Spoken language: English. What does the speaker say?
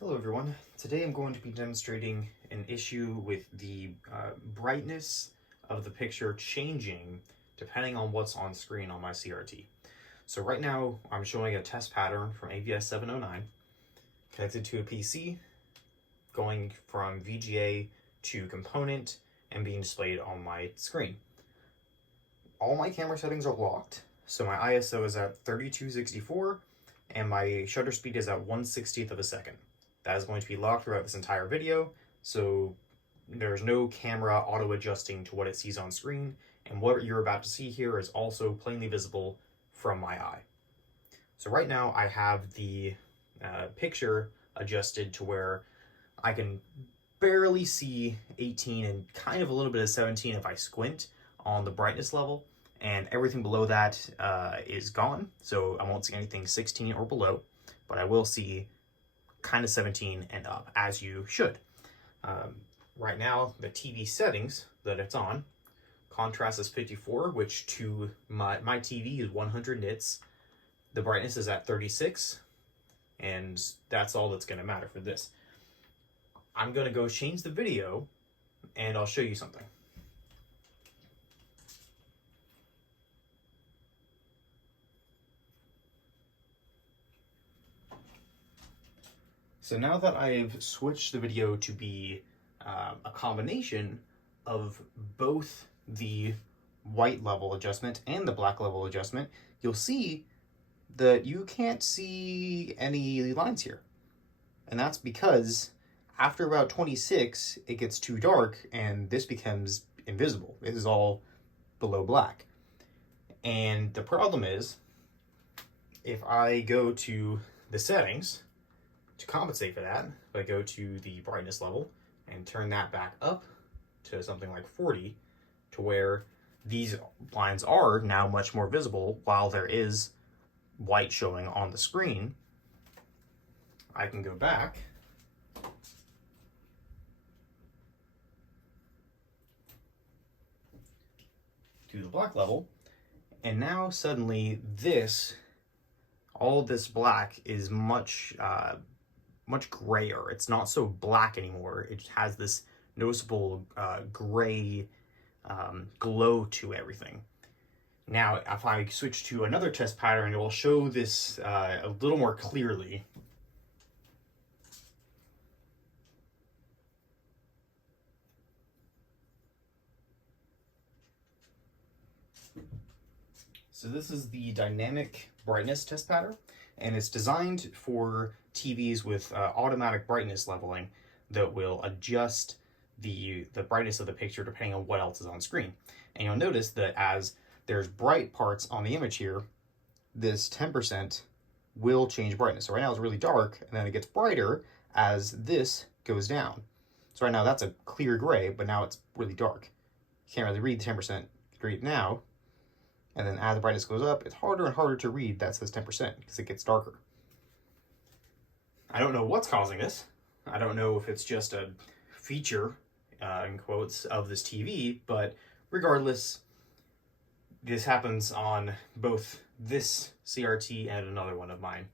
Hello everyone. Today I'm going to be demonstrating an issue with the brightness of the picture changing depending on what's on screen on my CRT. So right now I'm showing a test pattern from AVS 709 connected to a PC going from VGA to component and being displayed on my screen. All my camera settings are locked, so my ISO is at 3264 and my shutter speed is at 1/60th of a second. That is going to be locked throughout this entire video, so there's no camera auto-adjusting to what it sees on screen, and what you're about to see here is also plainly visible from my eye. So right now I have the picture adjusted to where I can barely see 18 and kind of a little bit of 17 if I squint on the brightness level, and everything below that is gone, so I won't see anything 16 or below, but I will see kind of 17 and up, as you should. Right now, the TV settings that it's on, contrast is 54, which to my TV is 100 nits. The brightness is at 36, and that's all that's going to matter for this. I'm going to go change the video, and I'll show you something. So now that I've switched the video to be a combination of both the white level adjustment and the black level adjustment, you'll see that you can't see any lines here. And that's because after about 26, it gets too dark and this becomes invisible. This is all below black. And the problem is, if I go to the settings, to compensate for that, if I go to the brightness level and turn that back up to something like 40, to where these lines are now much more visible while there is white showing on the screen, I can go back to the black level, and now suddenly all this black is much grayer. It's not so black anymore. It has this noticeable gray glow to everything. Now, if I switch to another test pattern, it will show this a little more clearly. So this is the dynamic brightness test pattern, and it's designed for TVs with automatic brightness leveling that will adjust the brightness of the picture depending on what else is on screen. And you'll notice that as there's bright parts on the image here, this 10% will change brightness. So right now it's really dark, and then it gets brighter as this goes down. So right now that's a clear gray, but now it's really dark. You can't really read the 10% right now. And then as the brightness goes up, it's harder and harder to read that says 10% because it gets darker. I don't know what's causing this. I don't know if it's just a feature, in quotes, of this TV, but regardless, this happens on both this CRT and another one of mine.